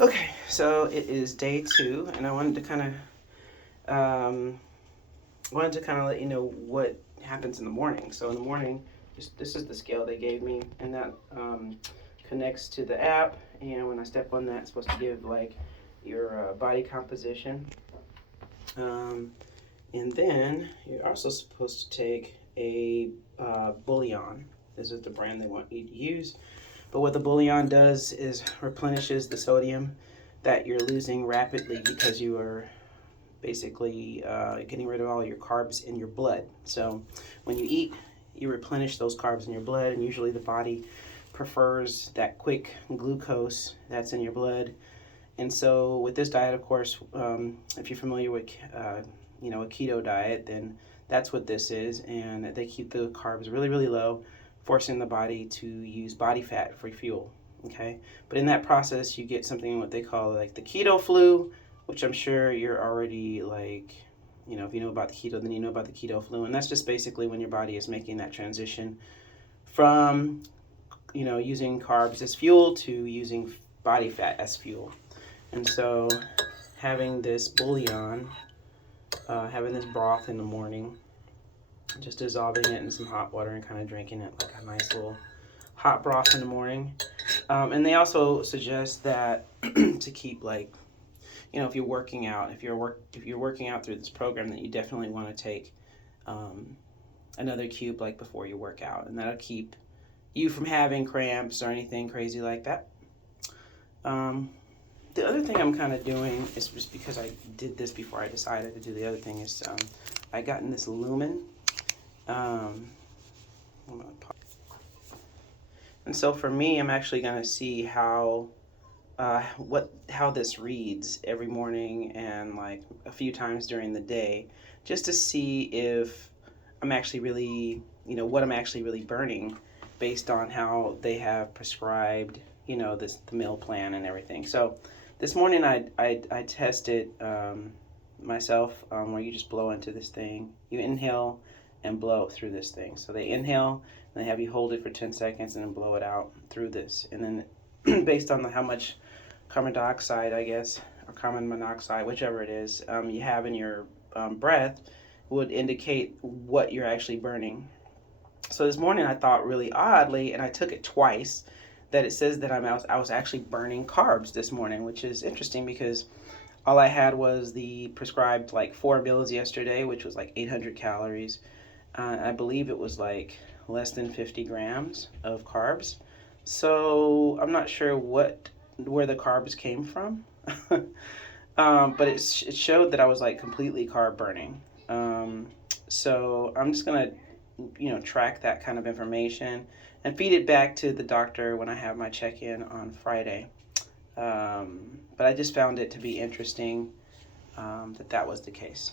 Okay, so it is day 2, and I wanted to let you know what happens in the morning. So in the morning, this is the scale they gave me, and that connects to the app. And when I step on that, it's supposed to give like your body composition. Um, and then you're also supposed to take a Bullion. This is the brand they want you to use. But what the Bullion does is replenishes the sodium that you're losing rapidly because you are basically getting rid of all your carbs in your blood. So when you eat, you replenish those carbs in your blood, and usually the body prefers that quick glucose that's in your blood. And so with this diet, of course, if you're familiar with a keto diet, then that's what this is, and they keep the carbs really, really low, forcing the body to use body fat for fuel. Okay, but in that process, you get something what they call like the keto flu, which I'm sure you're already like, if you know about the keto, then you know about the keto flu, and that's just basically when your body is making that transition from, using carbs as fuel to using body fat as fuel. And so, having this bouillon, having this broth in the morning, just dissolving it in some hot water and kind of drinking it like a nice little hot broth in the morning. And they also suggest that to keep like, if you're working out, if you're working out through this program, that you definitely want to take another cube like before you work out, and that'll keep you from having cramps or anything crazy like that. The other thing I'm kind of doing is just because I did this before I decided to do the other thing is I got in this Lumen. And so for me, I'm actually going to see how this reads every morning and like a few times during the day, just to see if I'm actually really, what I'm actually really burning based on how they have prescribed, the meal plan and everything. So this morning I tested myself, where you just blow into this thing. You inhale and blow through this thing. So they inhale and they have you hold it for 10 seconds and then blow it out through this. And then based on how much carbon dioxide, I guess, or carbon monoxide, whichever it is, you have in your breath, would indicate what you're actually burning. So this morning I thought really oddly, and I took it twice, that it says that I was actually burning carbs this morning, which is interesting because all I had was the prescribed like 4 meals yesterday, which was like 800 calories. I believe it was like less than 50 grams of carbs. So I'm not sure where the carbs came from. But it showed that I was like completely carb burning. So I'm just gonna, track that kind of information and feed it back to the doctor when I have my check-in on Friday. But I just found it to be interesting that was the case.